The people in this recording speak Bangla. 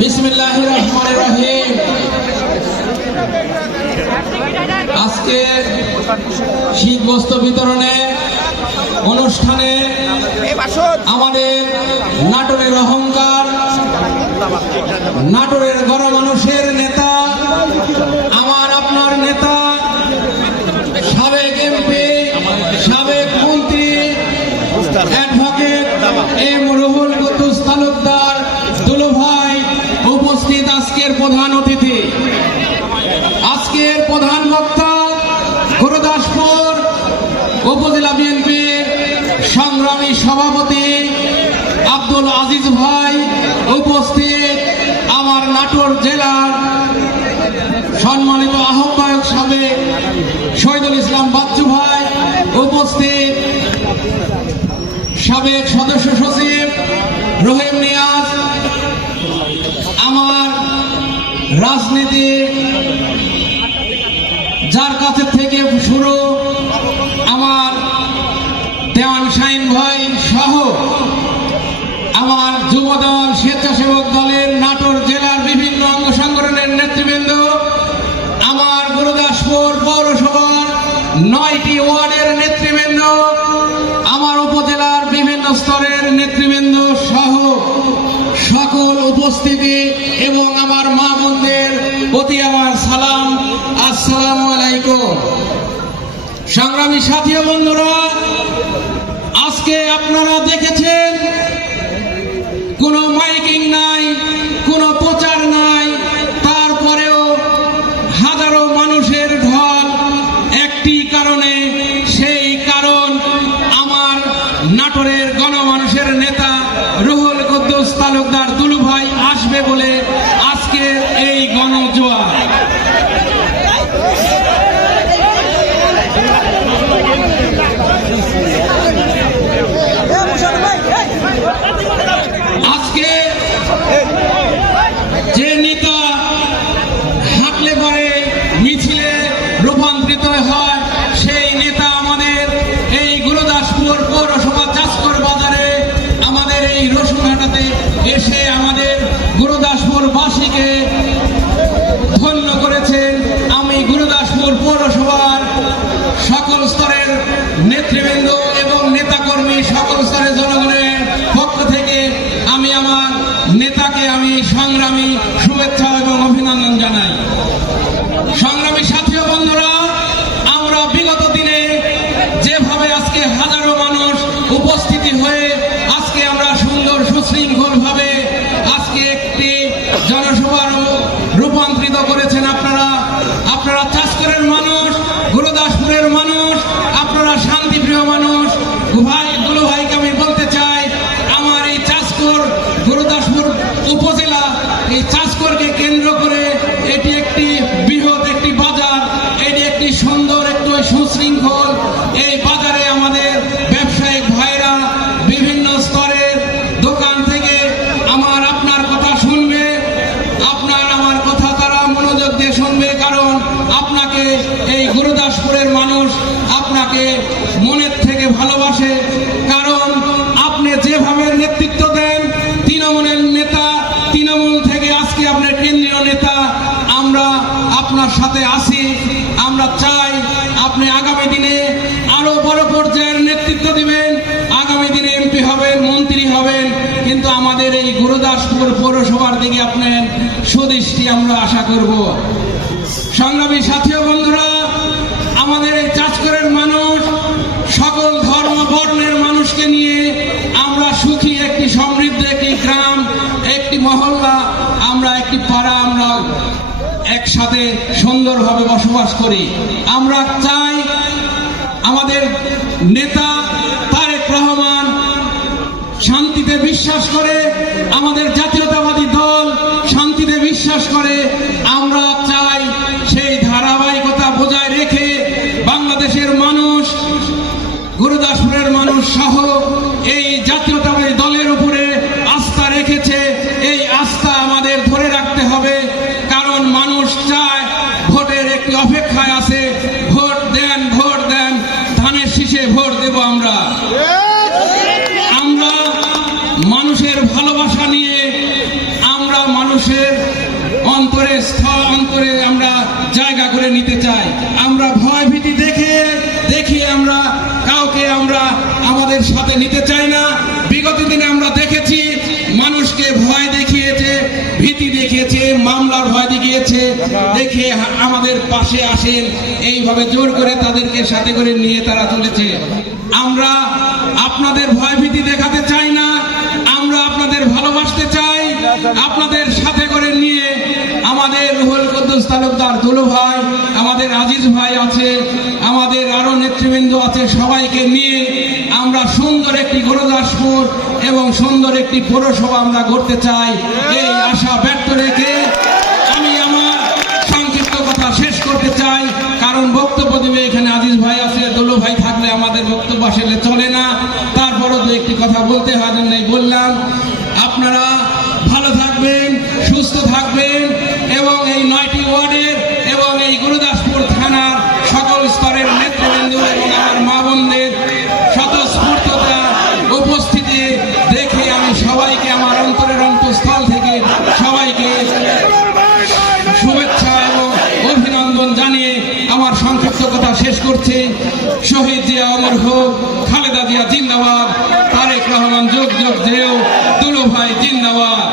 বিসমিল্লাহ আজকে শীত বস্ত্র বিতরণে, অনুষ্ঠানে আমাদের নাটোরের অহংকার, নাটোরের গণমানুষের নেতা, আমার আপনার নেতা, সাবেক এমপি, সাবেক মন্ত্রী, অ্যাডভোকেট এম রহুল কুতুস তালুকদার দুলুভাই উপস্থিত আজকের প্রধান অতিথি। আজকের প্রধান বক্তা গুরুদাসপুর উপজেলা বিএনপির সংগ্রামী সভাপতি আব্দুল আজিজ ভাই উপস্থিত আমার নাটোর জেলার সম্মানিত আহ্বায়ক সাবেক শহীদুল ইসলাম বাচ্চু ভাই উপস্থিত সাবেক সদস্য সচিব রহিম নিয়াজ আমার রাজনীতি যার কাছে থেকে শুরু, আমার দেওয়ান শাহিন ভাই সহ আমার যুবদল স্বেচ্ছাসেবক দলের নাটোর জেলার বিভিন্ন অঙ্গ সংগঠনের নেতৃবৃন্দ, আমার গুরুদাসপুর পৌরসভার নয়টি ওয়ার্ডের নেতৃবৃন্দ উপস্থিতি এবং আমার মা বোনদের প্রতি আমার সালাম। আসসালাম আলাইকুম। সংগ্রামী সাথী বন্ধুরা, আজকে আপনারা দেখেছেন, কোনো মাইকিং নাই, কোনো প্রচার নাই তারপরেও হাজারো মানুষের ঢল একটি কারণে সেই কারণ আমার নাটোরের গণমানুষের নেতা রুহুল কুদ্দুস তালুকদার দুলুভাই আসবে বলে আজকের এই গণজোয়ার আজকে যে নেতা হাঁটলে পরে মিছিলে রূপান্তরিত হয় সেই নেতা আমাদের এই গুরুদাসপুর পৌরসভা চাষকর বাজারে আমাদের এই রসুনহাটাতে এসে আমাদের গুরুদাসপুর বাসীকে ধন্য করেছেন আমি গুরুদাসপুর পৌরসভার সকল স্তরের নেতৃবৃন্দ এবং নেতাকর্মী সকল স্তরের জনগণের পক্ষ থেকে আমি আমার নেতাকে আমি সংগ্রামী শুভেচ্ছা এবং অভিনন্দন জানাই সংগ্রামী সাথী ও বন্ধুরা আমরা বিগত দিনে যেভাবে আজকে হাজারো মানুষ উপস্থিতি হয়ে আজকে আমরা সুন্দর সুশৃঙ্খল ভাবে আজকে একটি জনসভার রূপান্তরিত করেছেন আপনারা আপনারা চাষকরের মানুষ গুরুদাসপুরের মানুষ আপনারা শান্তিপ্রিয় মানুষ ভাই দুলু ভাইকে আমি বলতে চাই আমার এই চাষকর গুরুদাসপুর উপজেলা এই চাষকরকে কেন্দ্র করে এটি একটি বৃহৎ একটি বাজার এটি একটি সুন্দর একটু সুশৃঙ্খল এই বাজারে আমাদের ব্যবসায়িক ভাইরা বিভিন্ন স্তরের দোকান থেকে আমার আপনার কথা শুনবে আপনার আমার কথা তারা মনোযোগ দিয়ে শুনবে কারণ আপনাকে এই গুরুদাসপুরের মানুষ আপনাকে মনের থেকে ভালোবাসে। কারণ আপনি যেভাবে নেতৃত্ব দেন, তৃণমূলের নেতা, তৃণমূল থেকে আজকে আপনার কেন্দ্রীয় নেতা, আমরা আপনার সাথে আছি। আমরা চাই আপনি আগামী দিনে আরও বড় পর্যায়ের নেতৃত্ব দিবেন। আগামী দিনে এমপি হবেন, মন্ত্রী হবেন। কিন্তু আমাদের এই গুরুদাসপুর পৌরসভার দিকে আপনার সুদৃষ্টি আমরা আশা করব। সংগ্রামী সাথী বন্ধুরা আমাদের এই চাষকরের মানুষ সকল ধর্ম বর্ণের মানুষকে নিয়ে আমরা সুখী একটি সমৃদ্ধ একটি গ্রাম একটি মহল্লা আমরা একটি পাড়া আমরা একসাথে সুন্দরভাবে বসবাস করি। আমরা চাই আমাদের নেতা তারেক রহমান শান্তিতে বিশ্বাস করে, আমাদের জাতীয়তাবাদী দল শান্তিতে বিশ্বাস করে আমরা দেখেছি, মানুষকে ভয় দেখিয়েছে, ভীতি দেখিয়েছে, মামলার ভয় দেখিয়েছে। দেখে আমাদের পাশে আসেন, এইভাবে জোর করে তাদেরকে সাথে করে নিয়ে তারা চলেছে। আমরা আপনাদের ভয় ভীতি দেখাতে চাই না, আমরা আপনাদের ভালোবাসতে চাই। আপনাদের সাথে করে নিয়ে আমাদের রুহুল তালুকদার দুলু ভাই, আমাদের আজিজ ভাই আছে, আমাদের আরও নেতৃবৃন্দ আছে, সবাইকে নিয়ে আমরা সুন্দর একটি গুরুদাসপুর এবং সুন্দর একটি পৌরসভা আমরা করতে চাই। এই আশা ব্যক্ত রেখে আমি আমার সংক্ষিপ্ত কথা শেষ করতে চাই, কারণ বক্তব্য দেবে এখানে আজিজ ভাই আছে, দোলো ভাই থাকলে আমাদের বক্তব্য আসলে চলে না। তারপরও দু একটি কথা বলতে হয় বললাম, আপনারা ভালো থাকবেন, সুস্থ থাকবেন এবং এই নয়টি ওয়ার্ডের এবং এই গুরুদাসপুর থানার সকল স্তরের নেতৃবৃন্দ এবং আমার মা বোনদের স্বতঃস্ফূর্ততা, উপস্থিতি দেখে আমি সবাইকে আমার অন্তরের অন্তঃস্থল থেকে সবাইকে শুভেচ্ছা এবং অভিনন্দন জানিয়ে আমার সংক্ষিপ্ত কথা শেষ করছি। শহীদ জিয়া অমর হোক, খালেদা জিয়া জিন্দাবাদ, তারেক রহমান, যোগ যোগ দেও দুলু ভাই জিন্দাবাদ।